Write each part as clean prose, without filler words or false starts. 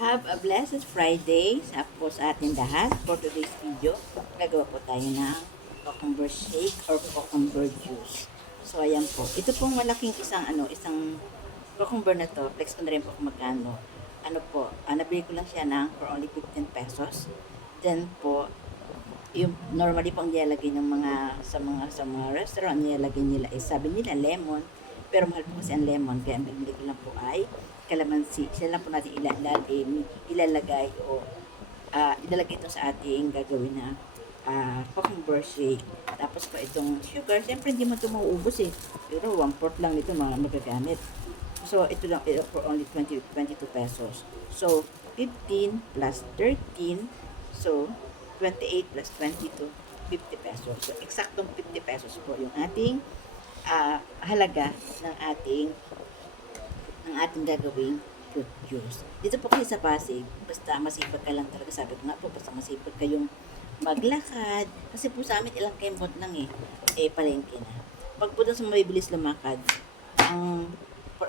Have a blessed Friday sa ating lahat. For today's video, gagawa po tayo ng cucumber shake or cucumber juice. So, ayan po. Ito pong malaking isang cucumber na to. Flex ko na rin po kung magkano. Nabili ko lang siya for only 15 pesos. Then po, yung normally pang nilalagay ng sa mga restaurant, nilalagay nila sabi nila lemon, pero mahal po kasi ang lemon, kaya ang bibili ko lang po ay kalamansi. Sila lang po natin ilalagay ilalagay ito sa ating gagawin na cucumber shake. Tapos po itong sugar, siyempre hindi mo ito mauubos pero 1/4 lang nito magagamit. So ito lang for only 22 pesos. So 15 plus 13, so 28 plus 22, 50 pesos. So, eksaktong 50 pesos po yung ating halaga ng ating gagawing fruit juice. Dito po kayo sa Pasig, basta masipag ka lang talaga. Sabi ko nga po, basta masipag kayong maglakad. Kasi po sa amin ilang kembot lang palengke na. Pag po doon sa mabibilis lumakad,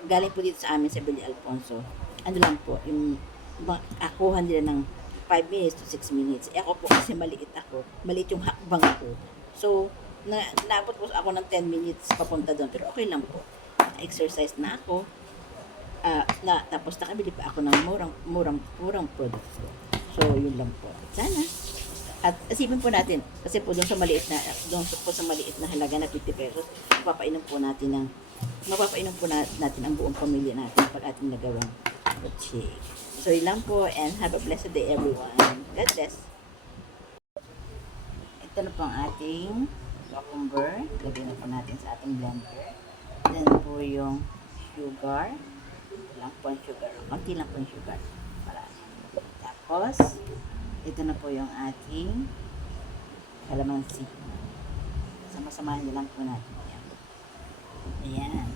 galing po dito sa amin sa Billy Alfonso, ano lang po, yung akuhan nila ng 5 minutes to 6 minutes. Ako po kasi maliit yung hakbang ko. So, naabot po ako ng 10 minutes papunta doon. Pero okay lang po. Exercise na ako. Tapos nakabili pa ako ng murang products ko. So, yun lang po. Sana. At isipin po natin, kasi po doon sa maliit na halaga na 50 pesos, mapapainom po natin ang buong pamilya natin pag ating nagawang fruit shake. So, yun lang po, and have a blessed day everyone. God bless. Ito na po ang ating cucumber. Lagyan na po natin sa ating blender. Then po yung sugar. Lang po ang sugar. Konti lang po ang sugar. Tapos, ito na po yung ating calamansi. Sama-samahan nyo lang po natin. Ayan.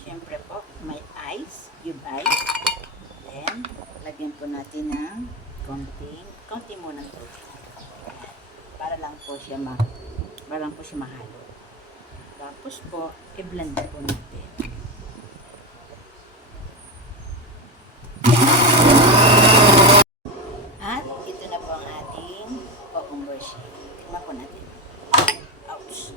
Siyempre po, may ice, cube ice. Then, lagyan po natin ng konti muna ng tubig. Para lang po siya mahalo. Tapos po, i-blend po natin. At ito na po ang ating cucumber shake. Tingnan po natin. Ouch!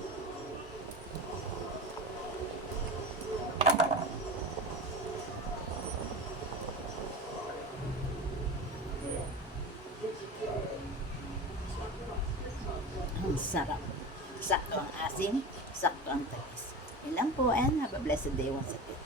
Ang sarap. Sakto ang asim, sakto ang tamis. Yun lang po, and have a blessed day once again.